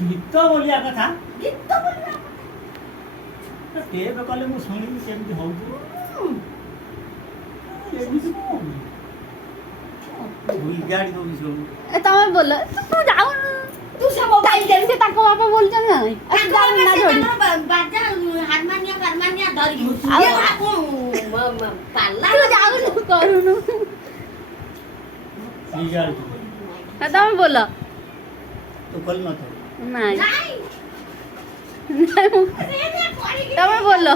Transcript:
गीत बोलिया कथा टेप कले मु सुनी केमती हो गाड़ी तो तमे बोल तू जाऊ तू सब मोबाइल दे के ताको बापा बोल छ ना ना जोड़ी बाजा हारमोनिया धरि पाला तू जाऊ न करूनु तमे बोल तो कल न तो नहीं तमे बोल